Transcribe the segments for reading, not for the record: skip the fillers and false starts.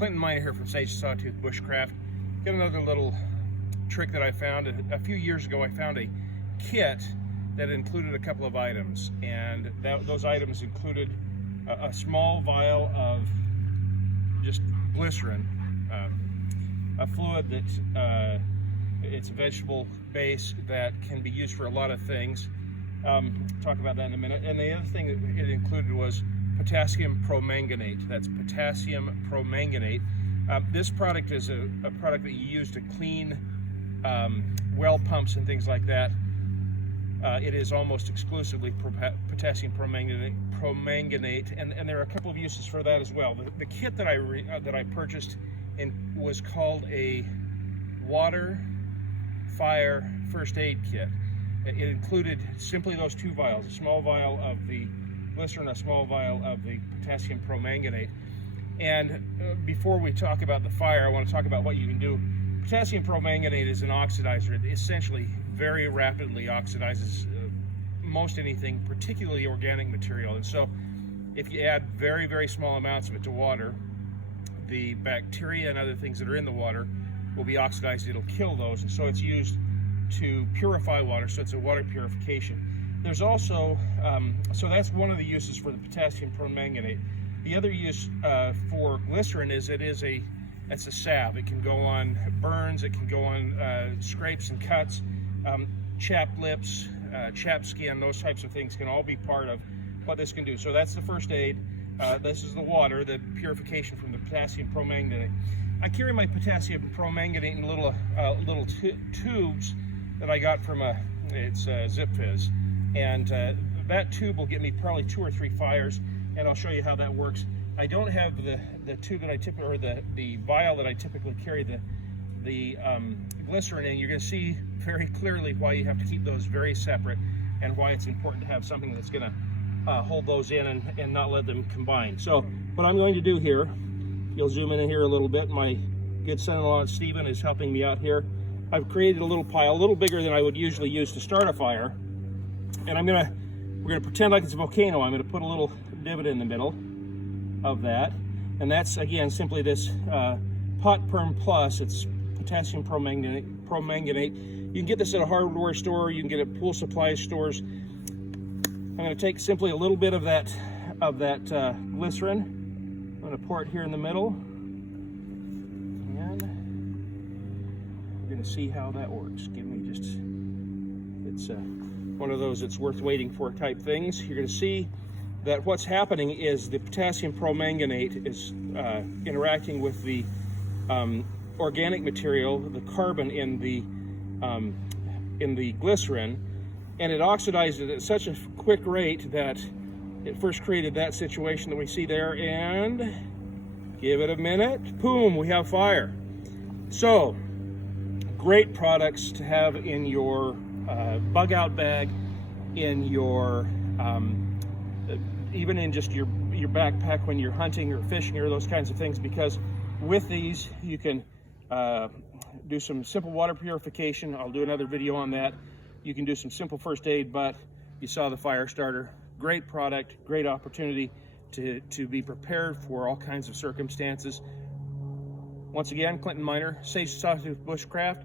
Clinton Miner here from Sawtooth Bushcraft. Got another little trick that I found. A few years ago I found a kit that included a couple of items, and those items included a small vial of just glycerin, a fluid that it's a vegetable base that can be used for a lot of things. Talk about that in a minute. And the other thing that it included was potassium promanganate. That's potassium promanganate. This product is a product that you use to clean well pumps and things like that. It is almost exclusively potassium promanganate, and there are a couple of uses for that as well. The kit that I purchased was called a water fire first aid kit. It included simply those two vials, a small vial of the glycerin, a small vial of the potassium promanganate. And before we talk about the fire, I want to talk about what you can do. Potassium promanganate is an oxidizer. It essentially very rapidly oxidizes most anything, particularly organic material. And so if you add very, very small amounts of it to water, the bacteria and other things that are in the water will be oxidized. It'll kill those. And so it's used to purify water, so it's a water purification. There's also, so that's one of the uses for the potassium promanganate. The other use for glycerin is it's a salve. It can go on burns, it can go on scrapes and cuts, chapped lips, chapped skin, those types of things can all be part of what this can do. So that's the first aid. This is the water, the purification from the potassium promanganate. I carry my potassium promanganate in little tubes that I got from it's Zip Fizz, and that tube will get me probably 2 or 3 fires, and I'll show you how that works. I don't have the tube that I typically, or the vial that I typically carry the glycerin in. You're going to see very clearly why you have to keep those very separate, and why it's important to have something that's going to hold those in and not let them combine. So what I'm going to do here, you'll zoom in here a little bit. My good son-in-law Stephen is helping me out here. I've created a little pile, a little bigger than I would usually use to start a fire, and we're gonna pretend like it's a volcano. I'm gonna put a little divot in the middle of that, and that's again simply this Pot Perm Plus. It's potassium promanganate. You can get this at a hardware store. You can get it at pool supply stores. I'm gonna take simply a little bit of that glycerin. I'm gonna pour it here in the middle. To see how that works. Give me just, it's one of those it's worth waiting for type things. You're going to see that what's happening is the potassium promanganate is interacting with the organic material, the carbon in the glycerin, and it oxidized it at such a quick rate that it first created that situation that we see there, and give it a minute, boom, we have fire. So great products to have in your bug out bag, in your even in just your backpack when you're hunting or fishing or those kinds of things, because with these you can do some simple water purification. I'll do another video on that. You can do some simple first aid, but you saw the fire starter. Great product, great opportunity to be prepared for all kinds of circumstances. Once again, Clinton Miner, Sawtooth Bushcraft.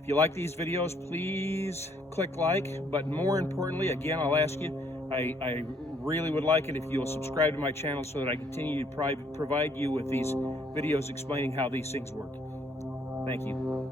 If you like these videos, please click like, but more importantly, again, I'll ask you, I really would like it if you'll subscribe to my channel so that I continue to provide you with these videos explaining how these things work. Thank you.